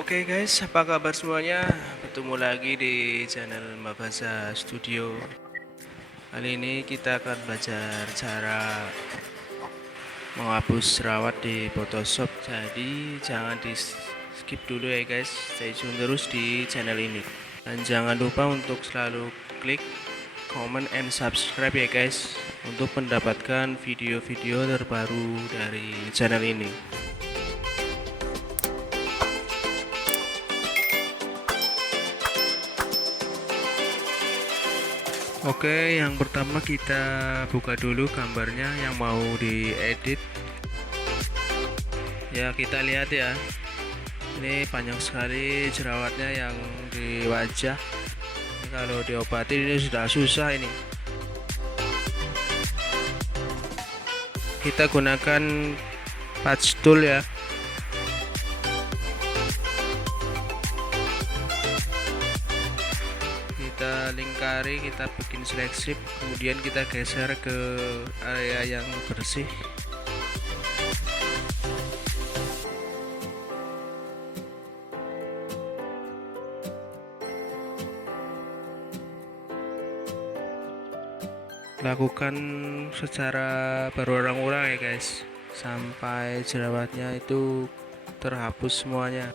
Oke guys, apa kabar semuanya? Bertemu lagi di channel Mabasa Studio. Kali ini kita akan belajar cara menghapus jerawat di Photoshop. Jadi jangan di skip dulu ya guys. Stay tune terus di channel ini. Dan jangan lupa untuk selalu klik comment and subscribe ya guys, untuk mendapatkan video-video terbaru dari channel ini. Oke, yang pertama kita buka dulu gambarnya yang mau diedit. Ya, kita lihat ya. Ini panjang sekali jerawatnya yang di wajah. Ini kalau diobati ini sudah susah ini. Kita gunakan patch tool ya. Kita lingkari, kita bikin seleksi, kemudian kita geser ke area yang bersih. Lakukan secara berulang-ulang ya guys, sampai jerawatnya itu terhapus semuanya.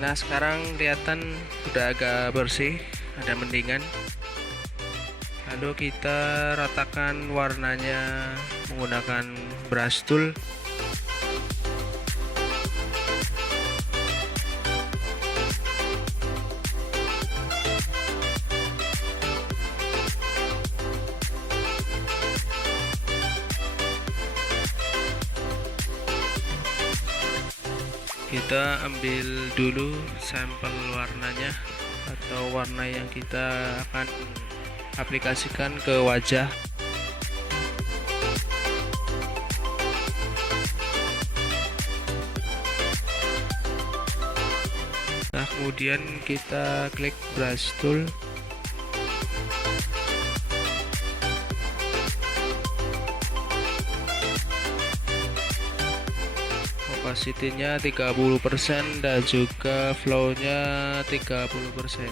Nah, sekarang kelihatan udah agak bersih, ada mendingan. Lalu kita ratakan warnanya menggunakan brush tool. Kita ambil dulu sampel warnanya atau warna yang kita akan aplikasikan ke wajah. Nah, kemudian kita klik brush tool. Opacity-nya 30% dan juga flow-nya 30%.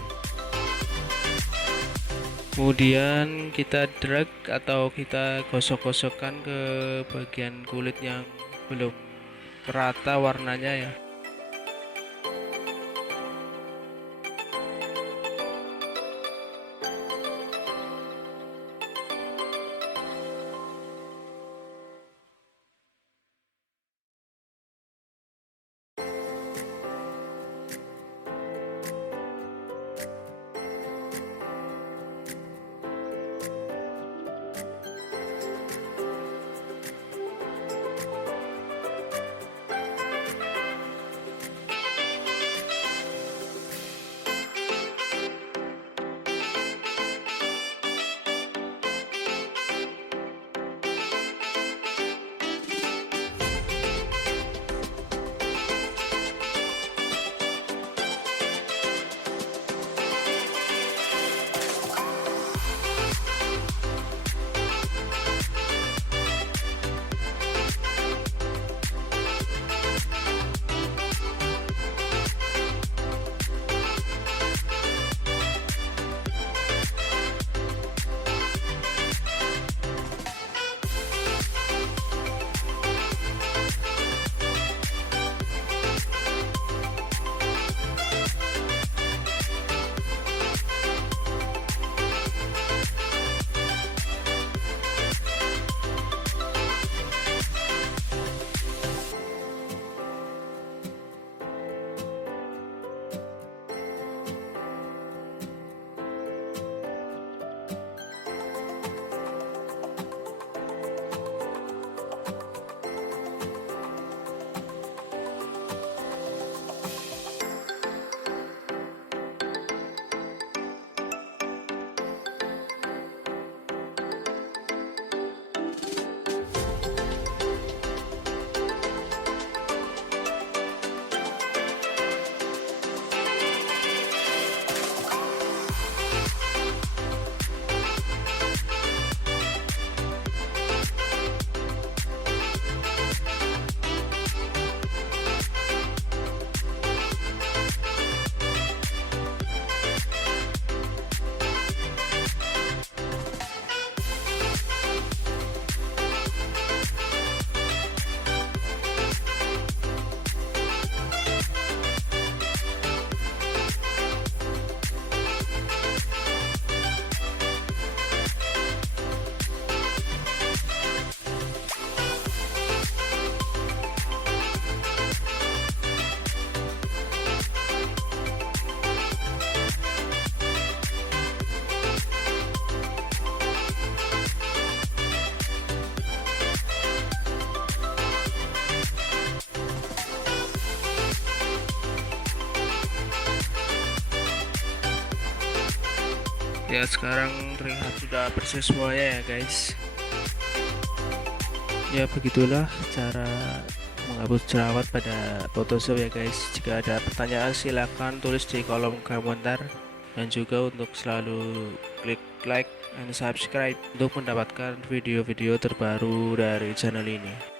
Kemudian kita drag atau kita gosok-gosokkan ke bagian kulit yang belum rata warnanya ya. Ya, sekarang terlihat sudah bersih semuanya ya guys. Ya, begitulah cara menghapus jerawat pada Photoshop ya guys. Jika ada pertanyaan silahkan tulis di kolom komentar. Dan juga untuk selalu klik like dan subscribe untuk mendapatkan video-video terbaru dari channel ini.